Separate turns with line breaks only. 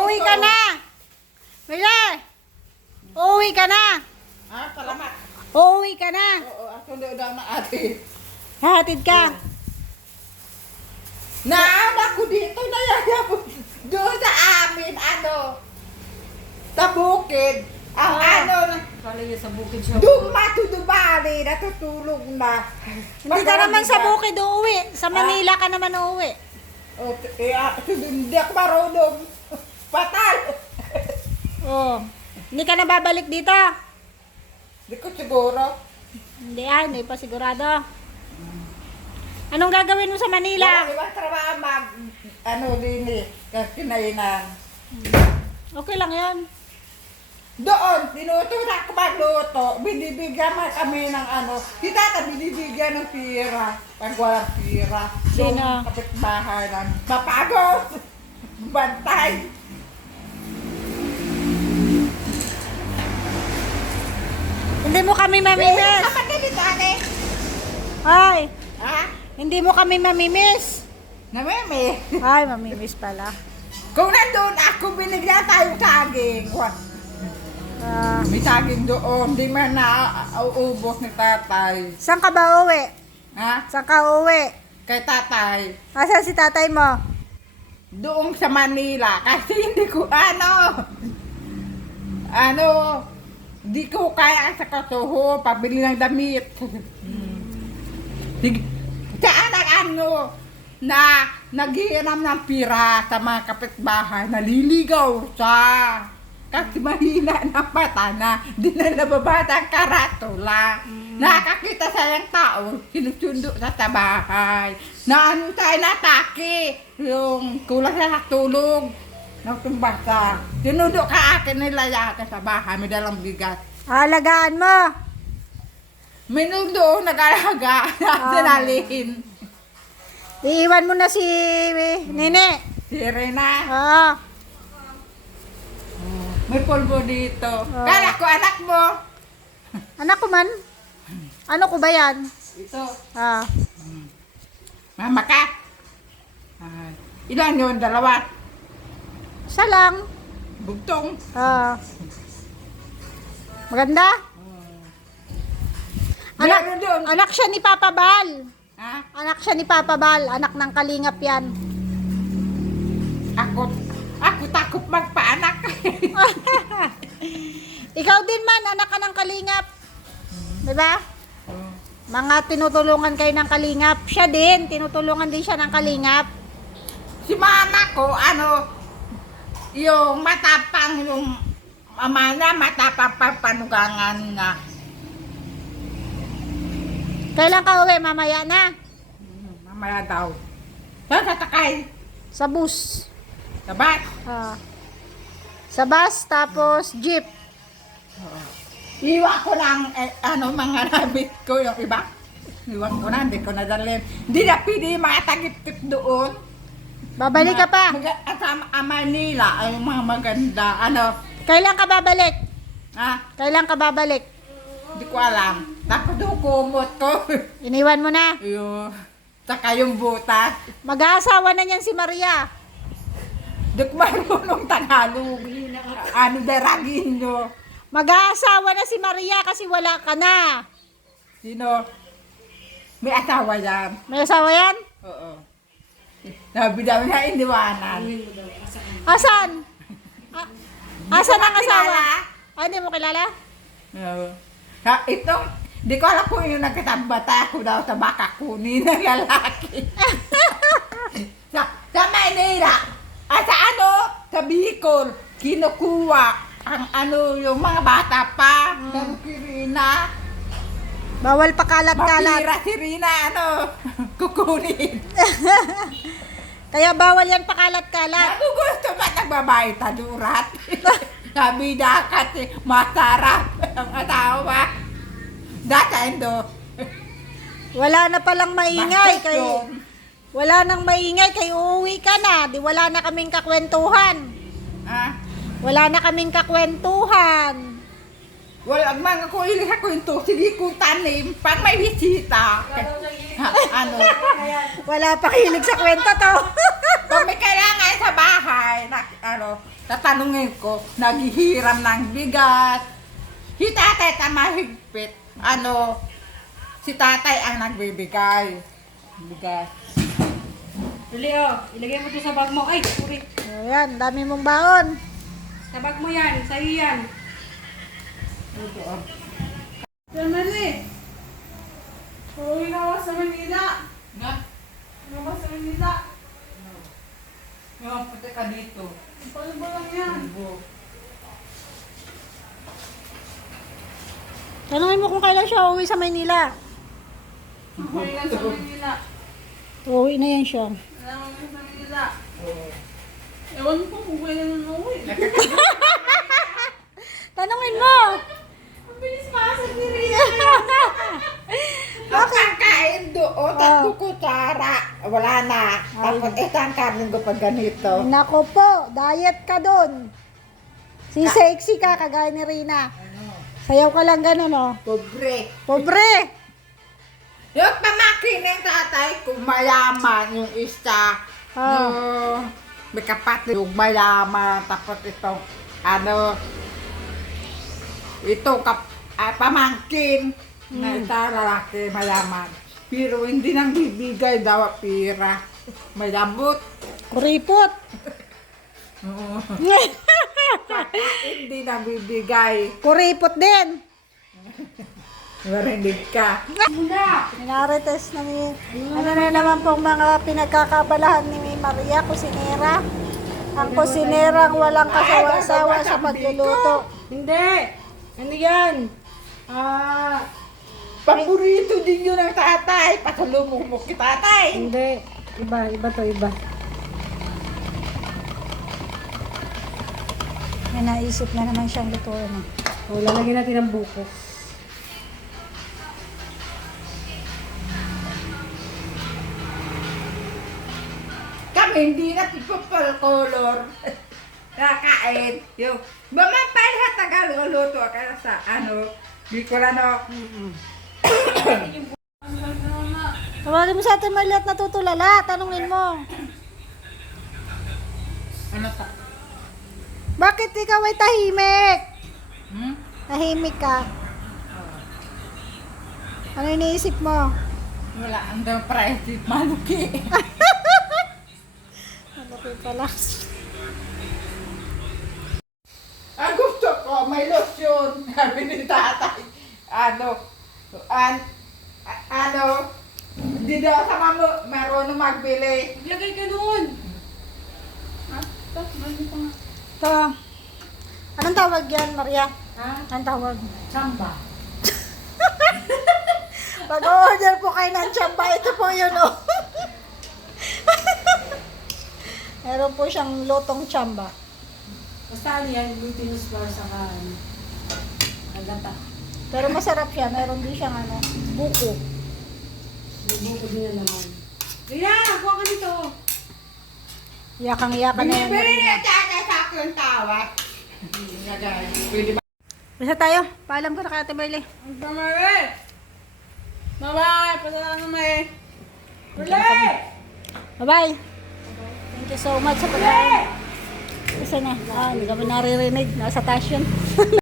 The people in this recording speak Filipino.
Uuwi ka na. Mila. Uuwi ka na.
Ah, salamat.
Uuwi ka na.
Oo, ako daw na ate.
Hahatid ka.
Naanak ko dito na yayabot. Doon sa amin, sa bukid. Ang
Kala niya sa bukid siya.
doon matutubali, natutulog na.
Hindi ka naman sa bukid uuwi. Sa Manila ka naman uuwi.
Okay, hindi ako marunong. Patay.
Oh. Hindi ka na babalik dito.
Hindi ko siguro.
Hindi pa sigurado. Anong gagawin mo sa Manila?
Wala ibang trabaho din kasi kinainan.
Okay lang yan.
Doon, tinutunan ko magluto. Binibigyan man kami ng si tata binibigyan ng pira. Pag walang pira.
Sino?
Yung kapitbahay ng mapagod. Bantay.
Hindi mo kami mamimiss.
Kapatid dito, ate.
Ay,
Ha?
hindi mo kami mamimiss.
Nameme.
Ay, mamimiss pala.
Kung nandun ako, binigyan tayong saging. May saging doon. Di man na uubos ni tatay.
Saan ka ba uwi?
Ha?
Saan ka uwi?
Kay tatay.
Asan si tatay mo?
Doon sa Manila. Kasi hindi ko di ko kaya sa kasuho, pabili ng damit. Sa anak na naghihiram ng pira sa mga kapitbahay, naliligaw siya. Kasi mahina ng mata na, di na nababata ang karatula. Nakakita sa yung tao, sinusundo sa bahay. Na tayo natake, yung kulang sa tulog. Nagtumbasa. Sinundo ka akin nila yata sa bahay, may dalang bigas.
Alagaan mo.
Minundo, nag-alaga, sinalihin.
Iiwan mo na si Nene.
Si Rena,
Oo.
may pulbo dito. Kala ko anak mo.
Anak ko man. Ano ko ba yan?
Ito,
Ah.
mama ka. Ilan yun? Dalawa.
Isa lang.
Bugtong.
Ah. Maganda? Anak,
Meron doon.
anak siya ni Papa Bal.
Ha?
Anak siya ni Papa Bal. Anak ng kalingap yan.
Ako takot magpaanak.
Ikaw din man, anak ka ng kalingap. Diba? Mga tinutulungan kayo ng kalingap. Siya din, tinutulungan din siya ng kalingap.
Si mama ko, yung matapang, yung ama na matapang panugangan na.
Kailan ka uwi? Mamaya na.
Mamaya daw. Saan tatakay?
Sa bus.
Sabat?
Ah. Sa bus, tapos jeep.
Iwan ko ng, mga rabbit ko, yung iba. Iwan ko na, hindi ko nadalhin. Hindi na pwede mga tagit-tip doon.
Babalik ka pa.
Sa Manila, ay mga maganda.
Kailan ka babalik?
Hindi
Kailan ka babalik?
ko alam. Tapos yung kumot ko.
Iniwan mo na.
Yung, saka yung butas.
Mag-aasawa na niyan si Maria.
Di ko marunong Tagalog. Daragin nyo.
Mag-aasawa na si Maria kasi wala ka na.
Sino? May asawa yan.
May asawa yan?
Oo. Sabi daw na iniwanan.
Asan? Asan ang asawa?
Kilala?
Hindi mo kilala?
Oo. Ito, di ko alam kung yung nagkatambata ako daw sa baka kunin ng lalaki. sa Manila, sa Bicol, kinukuha ang yung mga bata pa, ng Kirina.
Bawal pakalat-kalat.
Mapira si Rina, kukunin.
Kaya bawal yan pakalat-kalat.
Ako gusto ba ng babae tadurat? Sabi na kasi masarap ang asawa. Datando.
Wala na palang maingay.
Bastos yun.
Wala nang maingay. Kay uuwi ka na. Di wala na kaming kakwentuhan.
Ha?
Wala na kaming kakwentuhan.
Wala mga ko ilis ako ito. Sige kong tanim. Pag may bisita.
Wala pa kilig sa kwento to.
Pag may kailangan sa bahay, tatanungin ko, naghihiram ng bigas. Si tatay mahigpit. Si tatay ang nagbibigay. Bigas.
Dali oh, ilagay mo to sa bag mo. Ay, sorry.
Ayan, dami mong baon.
Sa bag mo yan, sa'yo yan.
Family, uuwi na ako sa Manila. Na? Uuwi ako sa Manila. Yung pati ka dito. Paano ba lang yan?
Tanungin mo kung kailan siya uuwi sa Maynila.
Uuwi na sa Manila.
Uuwi na yan siya.
Alam mo sa Manila. Ewan ko kung kailan na uuwi.
Tanungin mo.
Ang bilis maasag ni Rina. Ang kakain doon, tatlo kutsara. Wala na. Tapos ito ang kanin ko pag ganito.
Nako po, diet ka dun. Si sexy ka, kagaya ni Rina. Sayaw ka lang ganun, oh.
Pobre.
Pobre!
Yung pamakin ng tatay ko, mayaman yung isa. No, may kapatid yung mayaman. Tapos itong, pamangkin na isa lalaki mayaman. Pero hindi nang bibigay daw ang pira. Mayabot.
Kuripot!
Oo. Hindi nang bibigay.
Kuripot din!
Marinig ka.
Minarites na ni... Ano na naman pong mga pinagkakabalahan ni Maria, kusinera. Ang kusinerang walang kasawa-sawa sa pagluluto.
Hindi! Ano yan?
Paborito din yun ng tatay. Pasalubong mo kay tatay.
Hindi. Iba to, iba. May naisip na naman siyang lutuin.
O, lalagyan natin ng buko.
Kami hindi na pipapal color. Kakain. Yung, mamapal ha Tagalog-luto ka sa Bicolano.
Tawagin mo sa atin maliit na tutulala. Tanungin mo.
Ano ta?
Bakit ikaw ay tahimik?
Hmm?
Tahimik ka. Ano iniisip mo?
Wala. Ang daw private maluki.
Ano ko pala?
Ang gusto ko, may lotion. Sabi ni tatay. Hindi daw sa marunong magbili.
Ilagay ka doon.
Ito. Anong tawag yan, Maria?
Ha?
Anong tawag?
Samba.
Pag-order po kayo ng tsamba, ito po yun, oh. Meron po siyang lutong tsamba.
Basta ano yan, glutinous flour sa agata.
Pero masarap siya. Meron din siyang buko.
May buko din na naman. Rina, kuha ka nito.
Yakang-yakan na yan.
Binibili
Marina.
ni tatay sa akin tawat. Pwede ba?
Basta tayo. Paalam ko na kay Ate Merle.
Ang pamari! Bye-bye! Pasalamat na may... Uli!
Bye-bye. Thank you so much sa pagkain. Kasi na. Hindi kami naririnig. Nasa taas yun.